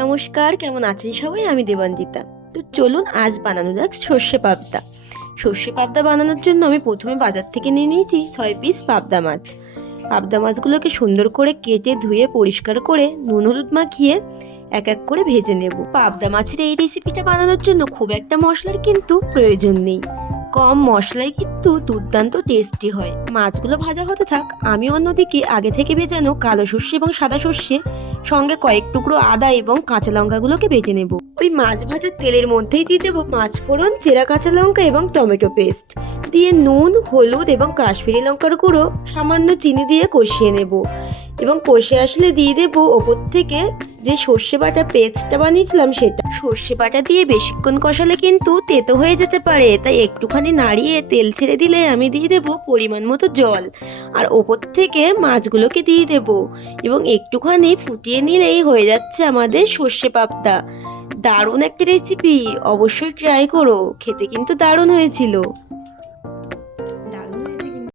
নমস্কার, কেমন আছেন সবাই? আমি দেবাঞ্জিতা। তো চলুন আজ বানানো যাক সর্ষে পাবদা। সর্ষে পাবদা বানানোর জন্য আমি প্রথমে বাজার থেকে নিয়ে নিয়েছি 6 পিস পাবদা মাছ। পাবদা মাছগুলোকে সুন্দর করে কেটে ধুয়ে পরিষ্কার করে নুন হলুদ মাখিয়ে এক এক করে ভেজে নেব। পাবদা মাছের এই রেসিপিটা বানানোর জন্য খুব একটা মশলার কিন্তু প্রয়োজন নেই। কম মশলায় কিন্তু দুর্দান্ত টেস্টি হয়। মাছগুলো ভাজা হতে থাক, আমি অন্যদিকে আগে থেকে ভেজানো কালো সর্ষে এবং সাদা সর্ষে সঙ্গে কয়েক টুকরো আদা এবং কাঁচা লঙ্কাগুলোকে বেটে নেব। ওই মাছ ভাজার তেলের মধ্যেই দিয়ে দেবো পাঁচ ফোড়ন, চেরা কাঁচা লঙ্কা এবং টমেটো পেস্ট দিয়ে নুন, হলুদ এবং কাশ্মীরি লঙ্কার গুঁড়ো সামান্য চিনি দিয়ে কষিয়ে নেব এবং কষে আসলে দিয়ে দেবো ওপর থেকে যে সর্ষে বাটা পেস্টটা বানিয়েছিলাম সেটা। সর্ষে বাটা দিয়ে বেশিক্ষণ কষালে কিন্তু তেতো হয়ে যেতে পারে, তাই একটুখানি নাড়িয়ে তেল ছেড়ে দিলে আমি দিয়ে দেবো পরিমাণ মতো জল আর ওপর থেকে মাছগুলোকে দিয়ে দেবো এবং একটুখানি ফুটিয়ে নিলেই হয়ে যাচ্ছে আমাদের সর্ষে পাবদা। দারুণ একটা রেসিপি, অবশ্যই ট্রাই করো, খেতে কিন্তু দারুণ হয়েছিল।